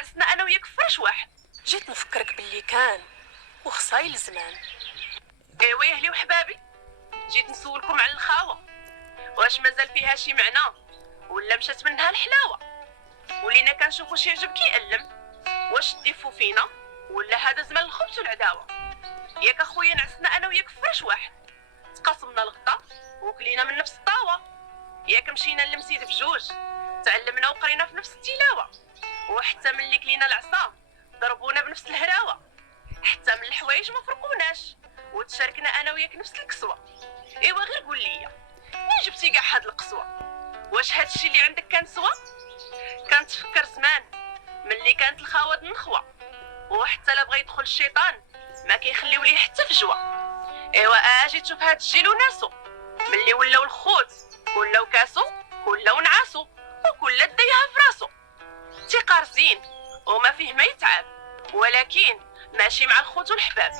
نعسنا انا وياك في فرش واحد. جيت نفكرك باللي كان وخصايل زمان. ايوا يا اهلي وحبابي، جيت نسولكم على الخاوه، واش مازال فيها شي معنى ولا مشات منها الحلاوه؟ ولينا كنشوفوا شي عجب كيألم، واش تدفوا فينا ولا هذا زمان الخبز والعداوه؟ ياك اخويا نعسنا انا وياك في فرش واحد، تقاسمنا الغطا وكلينا من نفس الطاوه، ياك مشينا للمسيد بجوج، تعلمنا وقرينا في نفس التلاوه، وحتى ملي كلينا العصا ضربونا بنفس الهراوه، حتى من الحوايج ما فرقوناش وتشاركنا انا وياك نفس الكسوه. ايوا غير قول لي، منين جبتي كاع هاد القسوه؟ واش هادشي اللي عندك كان سوا؟ كنتفكر زمان ملي كانت الخاوه النخوه، وحتى لا بغى يدخل الشيطان ما كيخليو ليه حتى فجوه. ايوا اجي تشوف هاد الجيل وناسو، ملي ولاو الخوت ولاو كاسو ولاو نعاسو، وكل دايها في راسو. تيقار زين وما فيه ما يتعب، ولكن ماشي مع الخوت والحباب،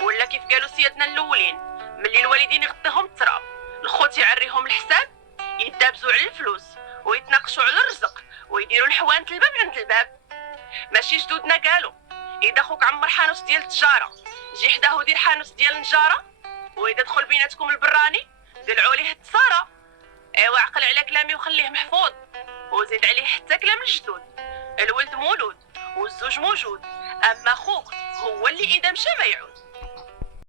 ولا كيف قالوا سيادنا الاولين، ملي الوالدين يغطيهم التراب الخوت يعريهم الحساب، يدابزوا على الفلوس ويتناقشوا على الرزق ويديروا الحوانت الباب عند الباب. ماشي جدودنا قالوا اذا خوك عمر حانوت ديال التجاره جي حداه ودير حانوت ديال النجاره، واذا دخل بيناتكم البراني قلعوا ليه التساره. ايوا عقل على كلامي وخليه محفوظ، وزيد عليه حتى كلام الجدود، الولد مولود والزوج موجود، اما خوك هو اللي اذا مشى ما يعود.